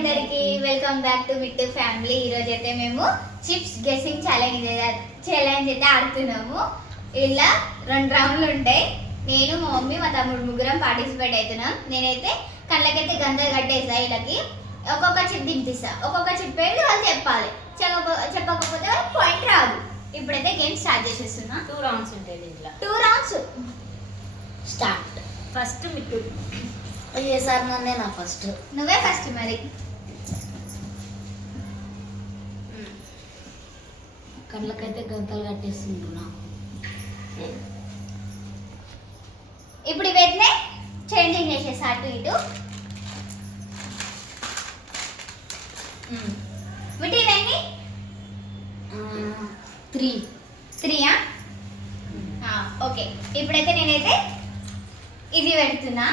అందరికి welcome back to Mittu family. ఈరోజు అయితే మేము చిప్స్ గెస్సింగ్ ఛాలెంజ్ అయితే ఆడుతున్నాము. ఇలా 2 రౌండ్లు ఉంటాయి. నేను మా మమ్మీ మా తమ్ముడు ముగ్గురం పార్టిసిపేట్ అవుతున్నాం. నేనైతే కళ్ళకైతే గంధలు కట్టేసా. వీళ్ళకి ఒక్కొక్క చిప్ దింపిస్తా. ఒక్కొక్క చిప్ పేరు వాళ్ళు చెప్పాలి. చెప్పకపోతే వాళ్ళకి పాయింట్ రాదు. ఇప్పుడైతే గేమ్ స్టార్ట్ చేసేస్తున్నా. 2 రౌండ్స్ ఉంటాయి దీంట్లో. 2 rounds start. First Mittu. Sir నన్నే నా ఫస్ట్. నువ్వే ఫస్ట్ మరి. కళ్ళకైతే గంతలు కట్టేస్తుంటున్నా. ఇప్పుడు ఇవైతే చేంజింగ్ చేసేసి అటు ఇటు. వీటి ఇవన్నీ 3 ఓకే. ఇప్పుడైతే నేనైతే ఇది పెడుతున్నా.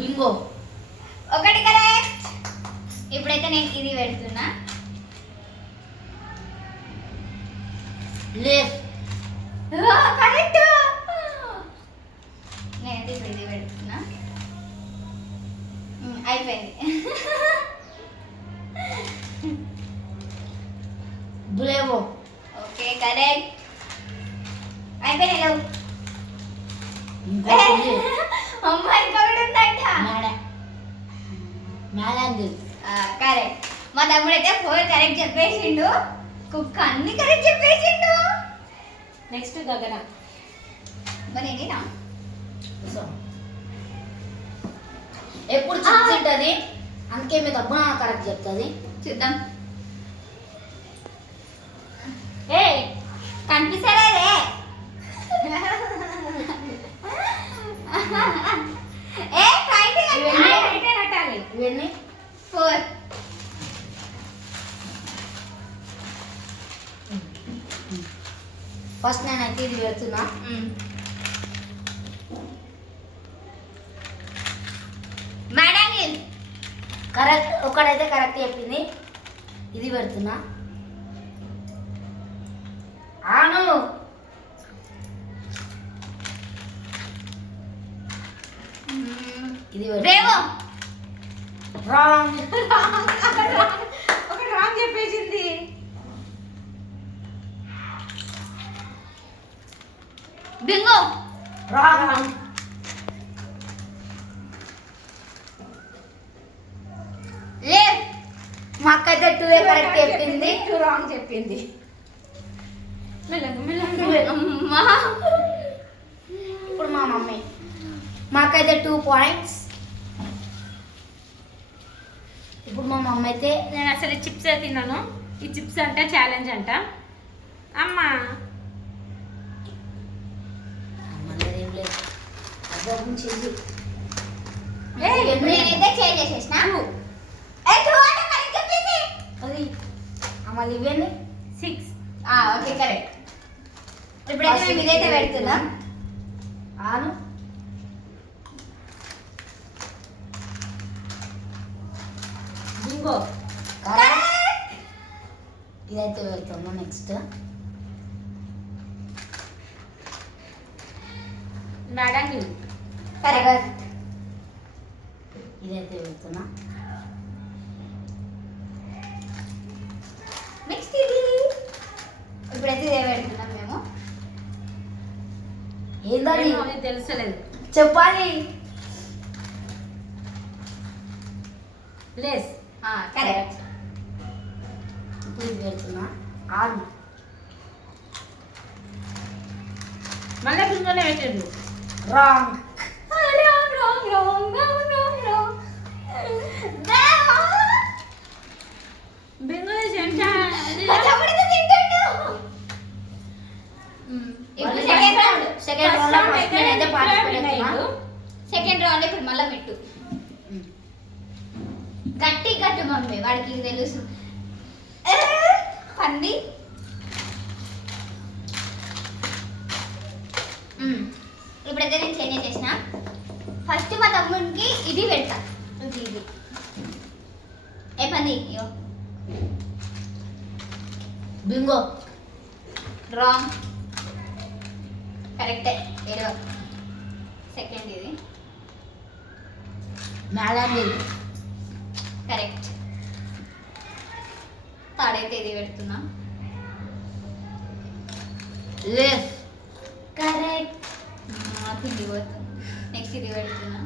బింగో. ఒకటి కరెక్ట్. ఇప్పుడైతే నేను ఇది పెడుతున్నా. లేఫ్. కరెక్ట్. నేనైతే ఇప్పుడు ఇది పెడుతున్నా. అయిపోయింది. బ్లేవో. Okay correct. అయిపోయినాయి. అమ్మ ఇంకొకటి ఉందంట. మ్యాలాంగిల్. కరెక్ట్. మా తమ్ముడు అయితే 4 కరెక్ట్ చెప్పేసిండు. కుక్క అన్ని కరెక్ట్ చెప్పేసిండు. నెక్స్ట్ గగన. మరి ఏంటినా ఎప్పుడు చిప్స్ ఉంటుంది, అందుకే మీ తప్ప కరెక్ట్ చెప్తుంది. చూద్దాం. ఏ కనిపిస్తలేదే. ఏ రైట్ కట్టాలి. ఇవన్నీ 4. ఫస్ట్ నేనైతే ఇది పెడుతున్నా. మేడంగిల్. కరెక్ట్. ఒకడైతే కరెక్ట్ చెప్పింది. ఇది పెడుతున్నా. ఆను. ఇది బ్రేవో. రాంగ్. ఒకటి రాంగ్ చెప్పేసింది. బింగో. రాంగ్. లేఫ్. మా అక్క అయితే 2 కరెక్ట్ చెప్పింది. 2 రాంగ్ చెప్పింది. మెల్లగా. అమ్మా. ఇప్పుడు మా మమ్మీ. మా అక్క అయితే 2 పాయింట్స్. ఇప్పుడు మా మమ్మీ అయితే నేను అసలు చిప్స్ తిన్నాను. ఈ చిప్స్ అంట ఛాలెంజ్ అంట. అమ్మా ఏం లేదు. అర్థం చేసి నేనైతే చేంజ్ చేసేసిన. అది మళ్ళీ ఇవన్నీ 6. Okay correct. ఇప్పుడైతే మేము ఇదైతే పెడుతున్నాం. ఆను. బింగో. ఇదైతే పెడుతున్నాం. నెక్స్ట్ మేడంగిల్. కరెక్ట్. ఇదైతే పెడుతున్నా. నెక్స్ట్ ఇది. ఇప్పుడైతే ఇదే పెడుతున్నాం మేము. ఏందని అది తెలుసలేదు. చెప్పాలి. లేస్. కరెక్ట్. ఇప్పుడు ఇది పెడుతున్నా. ఆను. మళ్ళీ బింగోనే పెట్టండి. రాంగ్. బింగో సెకండ్ రౌండ్ లో ఫస్ట్ నేనైతే పార్టిసిపేట్ అవుతున్నా. సెకండ్ రౌండ్ ఇప్పుడు మళ్ళీ పెట్టు. గట్టి గట్టు మమ్మీ, వాడికి ఇది తెలుసు. పంది. ఇప్పుడైతే నేను చేంజ్ చేసిన. ఫస్ట్ మా తమ్ముడికి ఇది పెడతా. ఇది ఏ పంది. అయ్యో బింగో. రాంగ్. కరెక్టే. ఏదో సెకండ్ ఇది. Madam correct. తాడైతే ఇది పెడుతున్నా. Lace correct. పిండి పోతుంది. నెక్స్ట్ ఇది పెడుతున్నా.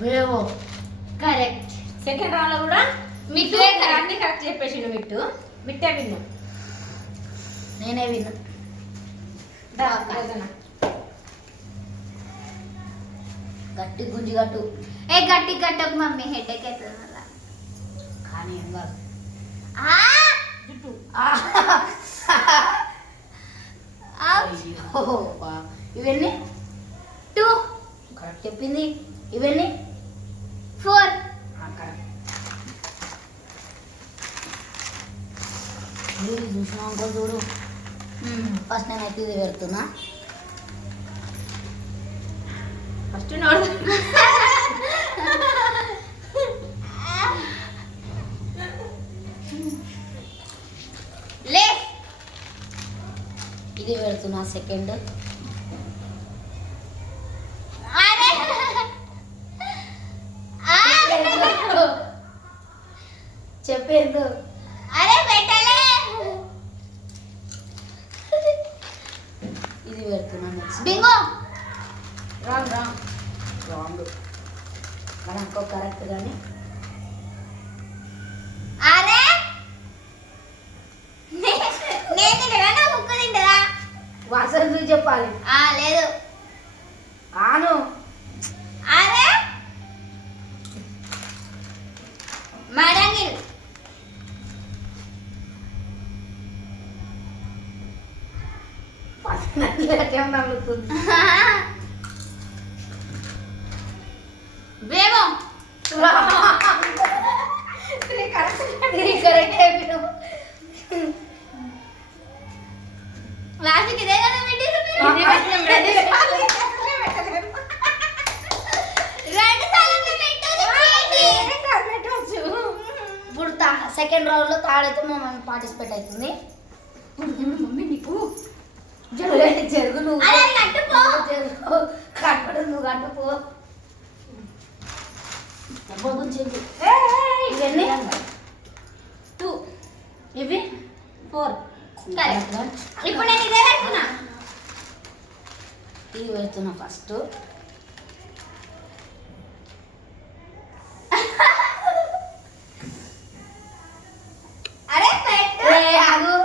Bravo correct. సెకండ్ రౌండ్ లో కూడా మిట్టు అన్ని కరెక్ట్ చెప్పేసిండు. మిట్టే విన్ను. నేనే విన్నా. గట్టి గుంజి కట్టు. ఏ గట్టి గట్టకు మమ్మీ, హెడేక్ అవుతుంది మళ్ళా. కానీ ఏం కాదు. జుట్టు అయ్యో, ఇవన్నీ 2 కరెక్ట్ చెప్పింది. ఇవన్నీ 4 కరెక్ట్. మీరు చూసినా ఇంకో చూడు. ఫస్ట్ నేనైతే ఇది పెడుతున్నా. First node. లే. ఇది పెడుతున్నా సెకండ్. అరే చెప్పేందు. అరే పెట్టలే. ఇది పెడుతున్నా నెక్స్ట్. బింగో. రాంగ్ కానీ ఇంకో కరెక్ట్ కానీ. అరే నేను తింటదా, నా కుక్క తింటదా? వాసన చూసి చెప్పాలి. లేదు. ఆను అరే మడంగిల్. వాసన నల్లుతుంది. వేమో. లాస్ట్కి ఇదే కదా పెట్టిర్రు మీరు. రెండు సార్లు పెట్టు. ఇప్పుడు సెకండ్ రౌండ్ లో తాడైతే మా మమ్మీ పార్టిసిపేట్ అవుతుంది. మమ్మీ నీకు జరుగు నువ్వు. అరే కట్టుకో. జరుగు కట్టుడు నువ్వు కట్టుకో. ఇవన్నీ 2 ఇవి 4 కరెక్ట్. ఇప్పుడు నేను ఇదే పెడుతున్నా. ఇది పెడుతున్నా ఫస్ట్. అరే పెట్టు. ఆగు.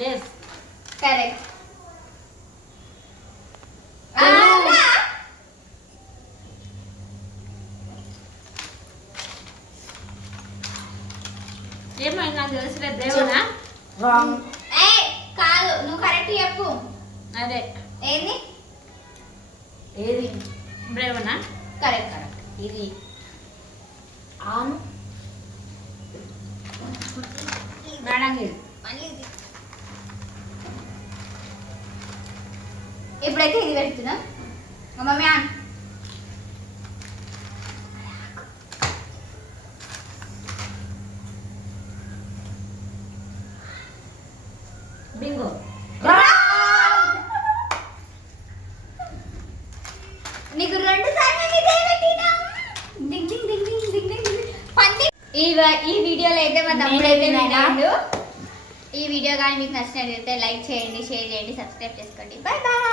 లేస్. కరెక్ట్. ఏమైంది నాకు తెలిసిన బ్రేవనా. రాంగ్. కాదు, నువ్వు కరెక్ట్ చెప్పు. అదే ఏంది? ఏది బ్రేవనా. కరెక్ట్. ఇది ఆను. మేడంగిల్. మళ్ళీ ఇది. ఇప్పుడైతే ఇది పెడుతున్నా. మా మమ్మీ ఆన్. బింగో. నీకు 2 సార్లు ఇదే పెట్టినా. డింగ్ డింగ్ డింగ్ డింగ్ డింగ్ డింగ్ డింగ్. పంది. ఈ వీడియోలో అయితే మా తమ్ముడు అయితే విన్నాడు. ఈ వీడియో కానీ మీకు నచ్చినట్లయితే లైక్ చేయండి, షేర్ చేయండి, సబ్స్క్రైబ్ చేసుకోండి. Bye bye.